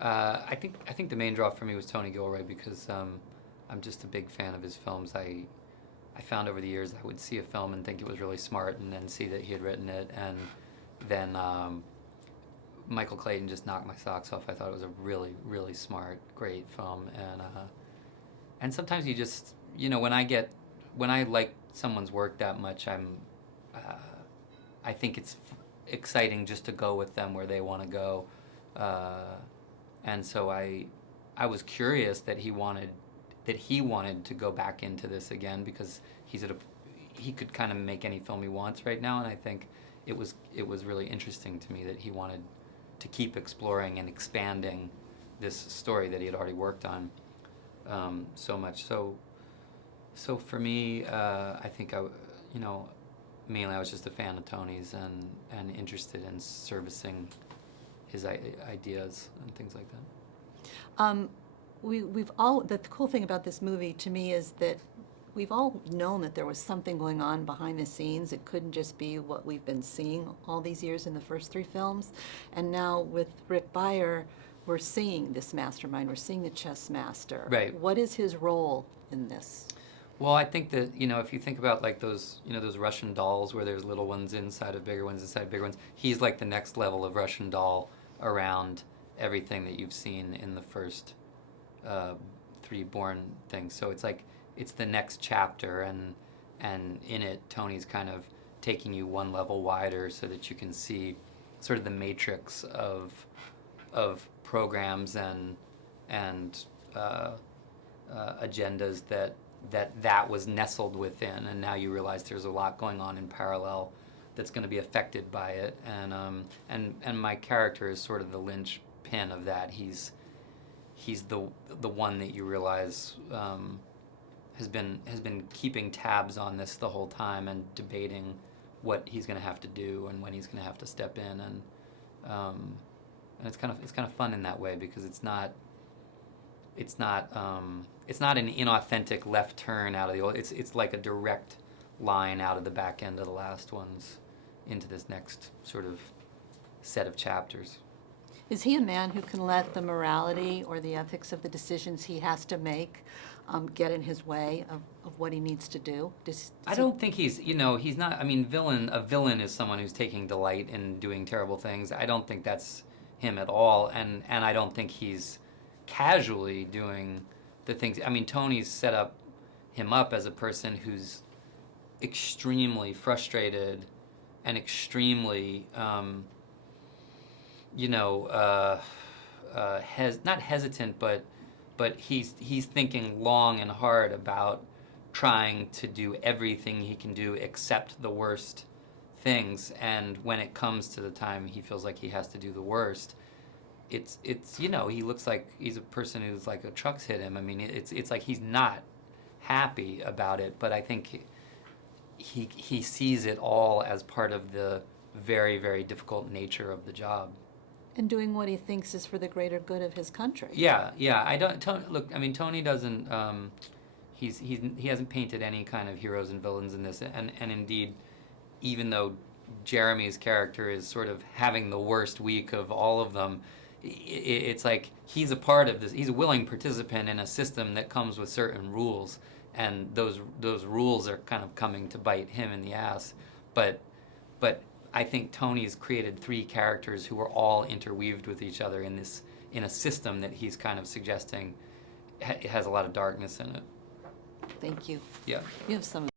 I think the main draw for me was Tony Gilroy because I'm just a big fan of his films. I found over the years I would see a film and think it was really smart, and then see that he had written it, and then Michael Clayton just knocked my socks off. I thought it was a really, really smart, great film, and sometimes you just, when I like someone's work that much, uh, I think it's exciting just to go with them where they want to go, and so I was curious that he wanted to go back into this again, because he could kind of make any film he wants right now, and I think it was really interesting to me that he wanted to keep exploring and expanding this story that he had already worked on so much. So for me, I think mainly I was just a fan of Tony's and interested in servicing his ideas and things like that. We've all, the cool thing about this movie to me is that we've all known that there was something going on behind the scenes. It couldn't just be what we've been seeing all these years in the first three films. And now with Rick Beyer, we're seeing this mastermind, we're seeing the chess master. Right. What is his role in this? Well, I think that, if you think about like those Russian dolls where there's little ones inside of bigger ones inside of bigger ones, he's like the next level of Russian doll around everything that you've seen in the first three Bourne things. So it's like it's the next chapter, and in it Tony's kind of taking you one level wider so that you can see sort of the matrix of programs and agendas that was nestled within, and now you realize there's a lot going on in parallel that's going to be affected by it, and my character is sort of the linchpin of that. He's the one that you realize has been keeping tabs on this the whole time and debating what he's going to have to do and when he's going to have to step in, and it's kind of fun in that way, because it's not an inauthentic left turn out of the old. It's like a direct line out of the back end of the last ones into this next sort of set of chapters. Is he a man who can let the morality or the ethics of the decisions he has to make get in his way of what he needs to do? I don't think he's not. I mean, a villain is someone who's taking delight in doing terrible things. I don't think that's him at all, and I don't think he's casually doing the things. I mean, Tony's set him up as a person who's extremely frustrated and extremely not hesitant, but he's thinking long and hard about trying to do everything he can do except the worst things, and when it comes to the time he feels like he has to do the worst, it's he looks like he's a person who's like a truck's hit him. I mean, it's like he's not happy about it, but I think he sees it all as part of the very, very difficult nature of the job. And doing what he thinks is for the greater good of his country. Yeah. Look, I mean, Tony doesn't. He hasn't painted any kind of heroes and villains in this, and indeed, even though Jeremy's character is sort of having the worst week of all of them, it's like he's a part of this. He's a willing participant in a system that comes with certain rules, and those rules are kind of coming to bite him in the ass. But I think Tony's created three characters who are all interweaved with each other in a system that he's kind of suggesting has a lot of darkness in it. Thank you. Yeah. You have some